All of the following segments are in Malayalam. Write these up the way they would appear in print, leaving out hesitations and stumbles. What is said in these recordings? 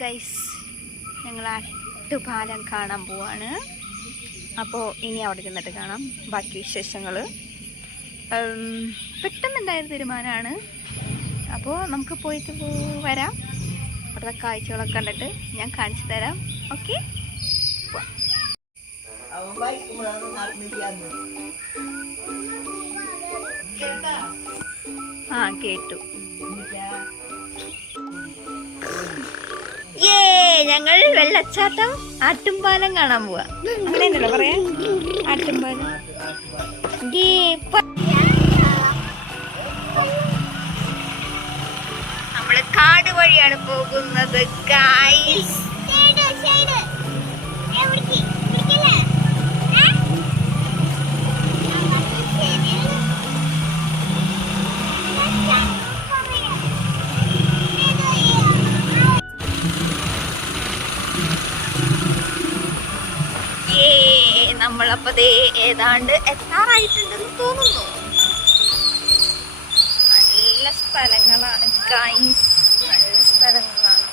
ഗൈസ്, ഞങ്ങൾ ആറ്റുപാലം കാണാൻ പോവാണ്. അപ്പോൾ ഇനി അവിടെ ചെന്നിട്ട് കാണാം ബാക്കി വിശേഷങ്ങൾ. പെട്ടെന്നുണ്ടായൊരു തീരുമാനമാണ്. അപ്പോൾ നമുക്ക് പോയിട്ട് വരാം. അവിടുത്തെ കാഴ്ചകളൊക്കെ കണ്ടിട്ട് ഞാൻ കാണിച്ചു തരാം. ഓക്കെ, കേട്ടു. ഞങ്ങൾ വെള്ളച്ചാട്ടം ആറ്റുംപാലം കാണാൻ പോവാ. അങ്ങനെയല്ലോ പറയാ, ആറ്റുംപാലം. നമ്മള് കാട് വഴിയാണ് പോകുന്നത് ഗൈസ്. നമ്മളപ്പോ ഏതാണ്ട് എത്താറായിട്ടുണ്ടെന്ന് തോന്നുന്നു. നല്ല സ്ഥലങ്ങളാണ് ഗൈസ്, നല്ല സ്ഥലങ്ങളാണ്.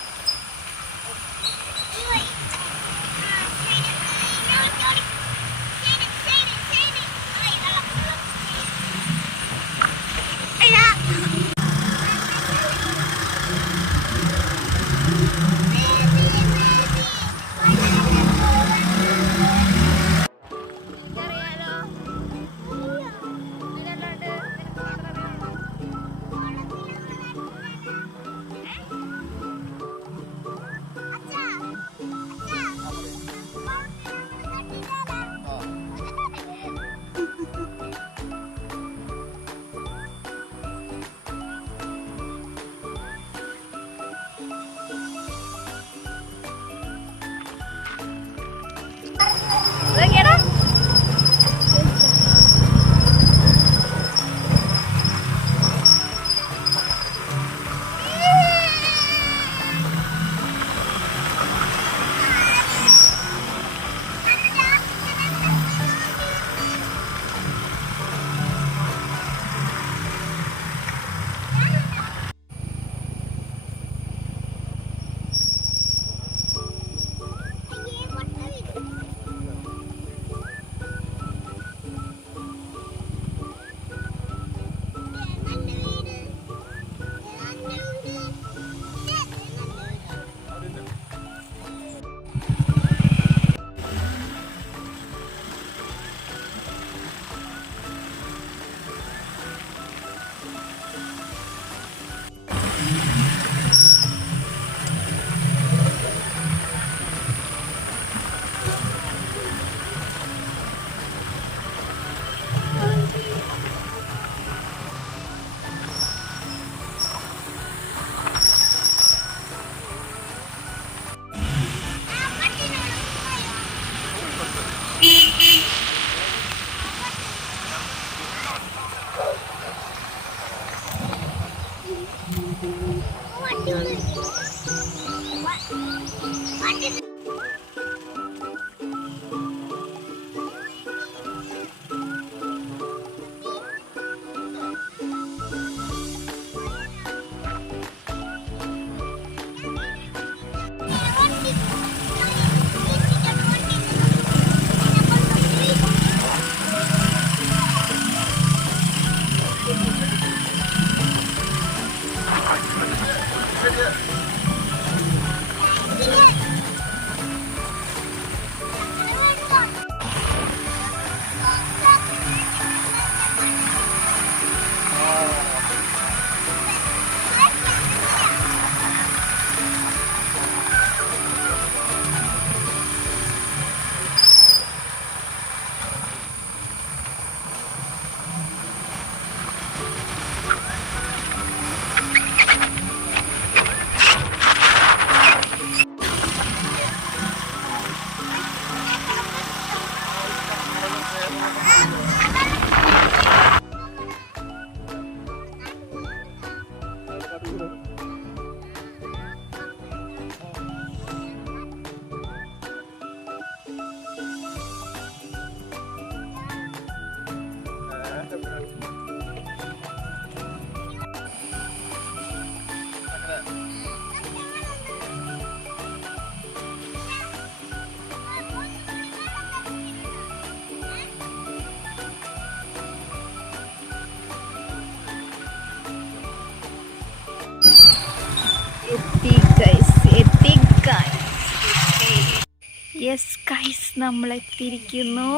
യെസ് ഗൈസ്, നമ്മൾ എത്തിയിരിക്കുന്നു.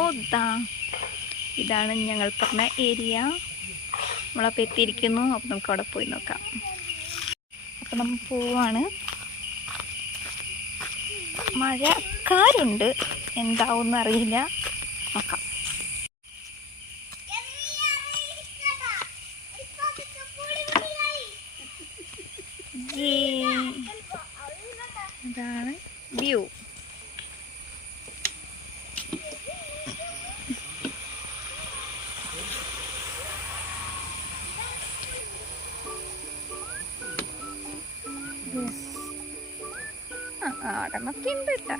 ഇതാണ് ഞങ്ങൾ പറഞ്ഞ ഏരിയ. നമ്മളപ്പോൾ എത്തിയിരിക്കുന്നു. അപ്പം നമുക്ക് അവിടെ പോയി നോക്കാം. അപ്പം നമ്മൾ പോവാണ്. മഴക്കാരുണ്ട്, എന്താവും അറിയില്ല, നോക്കാം. ഇതാണ് വ്യൂ. ആടമൊക്കെ ഉണ്ട് കേട്ടാ.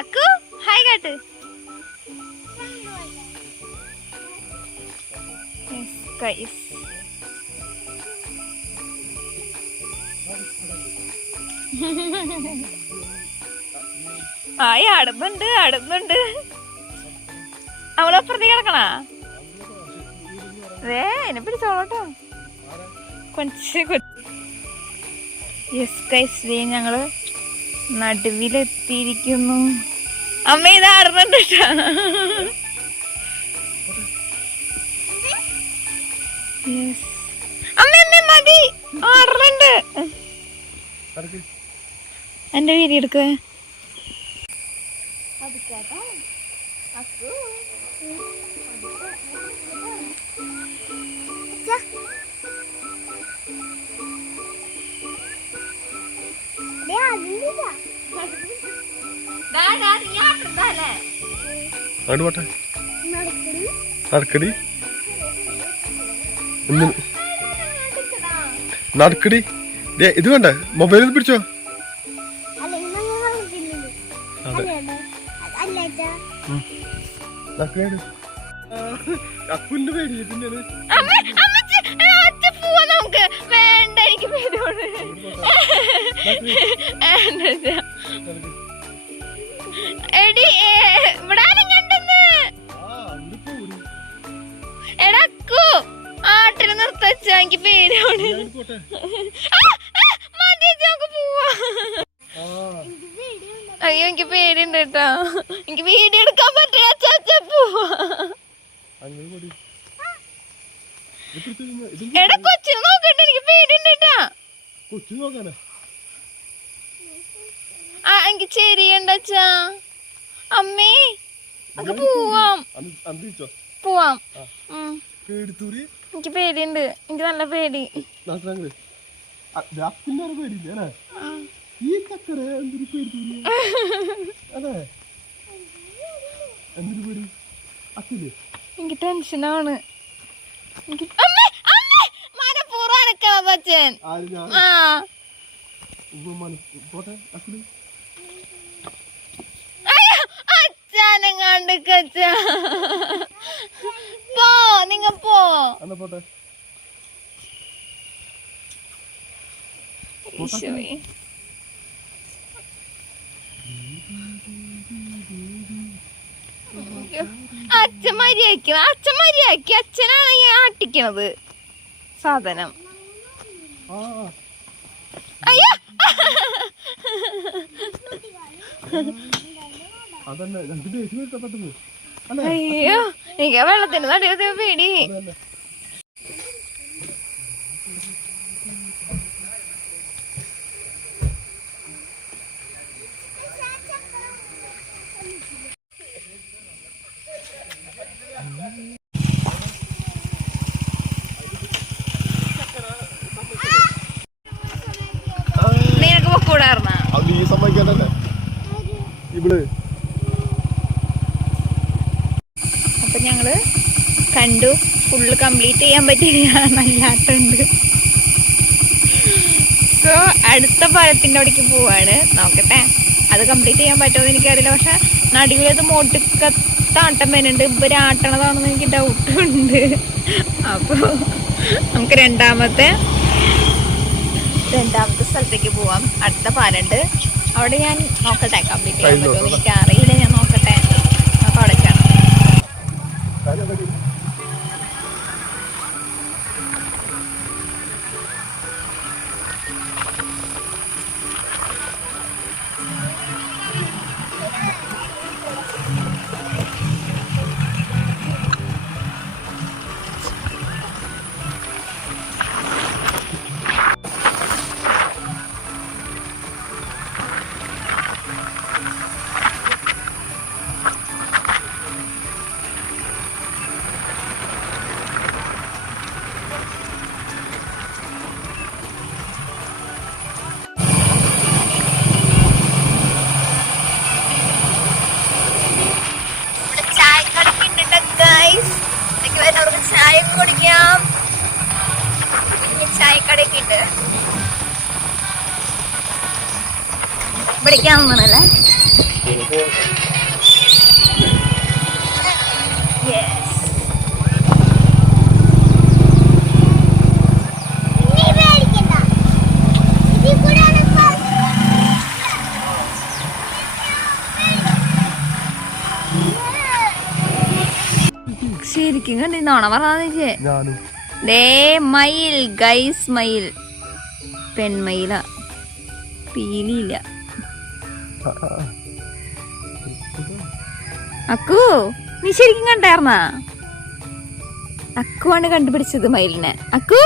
അക്കു ഹായ് കാട്ട്. ഗൈസ്, ആയി അടുന്നുണ്ട്. അവളപ്പുറത്തേക്ക് കിടക്കണ എന്നെ പിടിച്ചോളട്ടോ കൊഞ്ച്. യെസ് ഗൈസ്, ഞങ്ങള് നടുവിലെത്തിയിരിക്കുന്നു. അമ്മ ഇത് ആടുന്നുണ്ട് കേട്ടാ. അമ്മ മതി, ആടുന്നുണ്ട്. എന്റെ വീഡിയോ എടുക്ക. നടക്കടി. ഇത് വേണ്ട, മൊബൈലിൽ പിടിച്ചോ. അക്കുന്റെ പേടി പിന്നെയാണ്. വേണ്ട, എനിക്ക് പേടിയോട്. എടി ഇവിടെ കണ്ടെന്ന് എടക്കു ആട്ടിന് നിർത്തച്ച. എനിക്ക് പേടിയോട്. മതി, നമുക്ക് പോവാ. അയ്യോ, എനിക്ക് പേടിയുണ്ട് കേട്ടാ. എനിക്ക് വീഡിയോ എടുക്കാൻ പറ്റില്ല. അച്ഛാ പോവാ. എടാ കൊച്ചിന് നോക്കട്ടെ, എനിക്ക് പേടിയുണ്ട് കേട്ടാ. എനിക്ക് ചെറിയണ്ട അച്ഛാ. അമ്മേ, നമുക്ക് പോവാം. എനിക്ക് പേടിയുണ്ട്. എനിക്ക് നല്ല പേടി. എനിക്ക് ടെൻഷനാണ്. മനപ്പൂർവ്വം അച്ഛനെങ്ങാണ്ട് പോ, നിങ്ങ പോ. അച്ഛൻ മര്യാദക്ക് അച്ഛനാണ് ഈ ആട്ടിക്കണത് സാധനം. അയ്യോ, അയ്യോ, എനിക്ക് വെള്ളത്തിന് നടുവ പേടി. നിനക്ക് പൊക്കൂടാർന്ന അപ്പൊ ഞങ്ങള് കണ്ടു. ഫുള്ള് കംപ്ലീറ്റ് ചെയ്യാൻ പറ്റില്ല, നല്ലാട്ടുണ്ട്. സോ അടുത്ത പാലത്തിന്റെ അവിടേക്ക് പോവാണ്. നോക്കട്ടെ, അത് കംപ്ലീറ്റ് ചെയ്യാൻ പറ്റുമോ എനിക്കറിയില്ല. പക്ഷെ നടുവിലത് മോട്ടിക്കത്താട്ടം വരുന്നുണ്ട്. ഇവരാട്ടണതാണെന്ന് എനിക്ക് ഡൗട്ടുണ്ട്. അപ്പോൾ നമുക്ക് രണ്ടാമത്തെ സ്ഥലത്തേക്ക് പോവാം. അടുത്ത പാലുണ്ട്, അവിടെ ഞാൻ നോക്കട്ടെ കംപ്ലീറ്റ് ചെയ്യാൻ പറ്റുമോ എനിക്ക് അറിയില്ല. ഞാൻ നോക്കട്ടെ, നമുക്ക് അവിടെ കാണാം. പിടിക്കാൻ തോന്നണല്ലേ? ശരിക്കും കണ്ടിരുന്നോണ പറഞ്ഞേ. ദേ മയിൽ ഗൈസ്, മയിൽ പെൺമയില, പീലിയില്ല. അക്കു നീ ശരിക്കും കണ്ടായിരുന്ന? അക്കുവാണ് കണ്ടുപിടിച്ചത് മയിലിനെ. അക്കു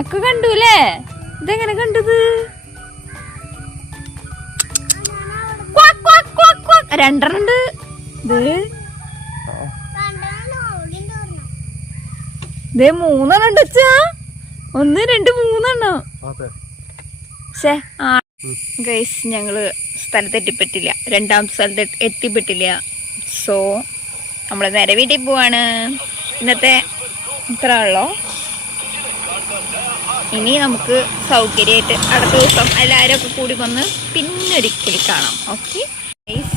അക്കു കണ്ടൂല്ലേ? ഇതെങ്ങനെ കണ്ടത്? രണ്ടെണ്ണുണ്ട്. ദേ മൂന്നെണ്ണം ഉണ്ട്. 1 2 3 പക്ഷേ ഗൈസ് ഞങ്ങള് സ്ഥലത്ത് എത്തിപ്പെട്ടില്ല, രണ്ടാമത്തെ സ്ഥലത്ത് എത്തിപ്പെട്ടില്ല. സോ നമ്മള് നേരെ വീട്ടിൽ പോവാണ്. ഇന്നത്തെ ഇത്ര ഉള്ളോ. ഇനി നമുക്ക് സൗകര്യമായിട്ട് അടുത്ത ദിവസം എല്ലാവരും ഒക്കെ കൂടി വന്ന് പിന്നൊരിക്കൽ കാണാം. ഓക്കെ ഗൈസ്,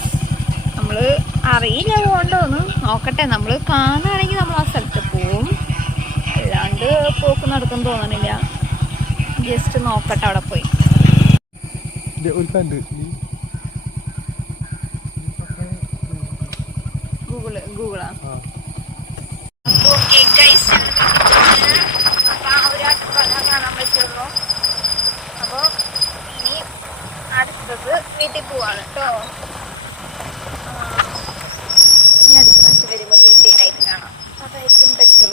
നമ്മള് അറിയില്ല പോകണ്ടോന്ന് നോക്കട്ടെ. നമ്മള് കാണുകയാണെങ്കിൽ നമ്മൾ ആ സ്ഥലത്ത് പോവും, അല്ലാണ്ട് പോക്ക് നടക്കും തോന്നണില്ല. ജസ്റ്റ് നോക്കട്ടെ അവിടെ പോയി. ഗൂഗിളാ. ഓക്കെ ഗൈസ്, കാണാൻ പറ്റുള്ളൂ. അപ്പൊ ഇനി അടുത്തത് വീട്ടിൽ പോവാണ് കേട്ടോ. ഇനി അടുത്ത പ്രാവശ്യം വരുമ്പോൾ ഡീറ്റെയിൽ ആയിട്ട് കാണാം. അതായിരിക്കും ബെറ്റർ.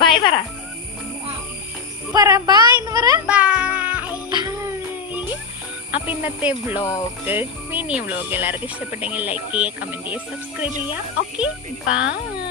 ബൈ പറ, ബൈ എന്ന് പറ. അപ്പൊ ഇന്നത്തെ വ്ളോഗ്, മിനി വ്ളോഗ് എല്ലാവർക്കും ഇഷ്ടപ്പെട്ടെങ്കിൽ ലൈക്ക് ചെയ്യുക, കമന്റ് ചെയ്യുക, സബ്സ്ക്രൈബ് ചെയ്യുക. Okay bye.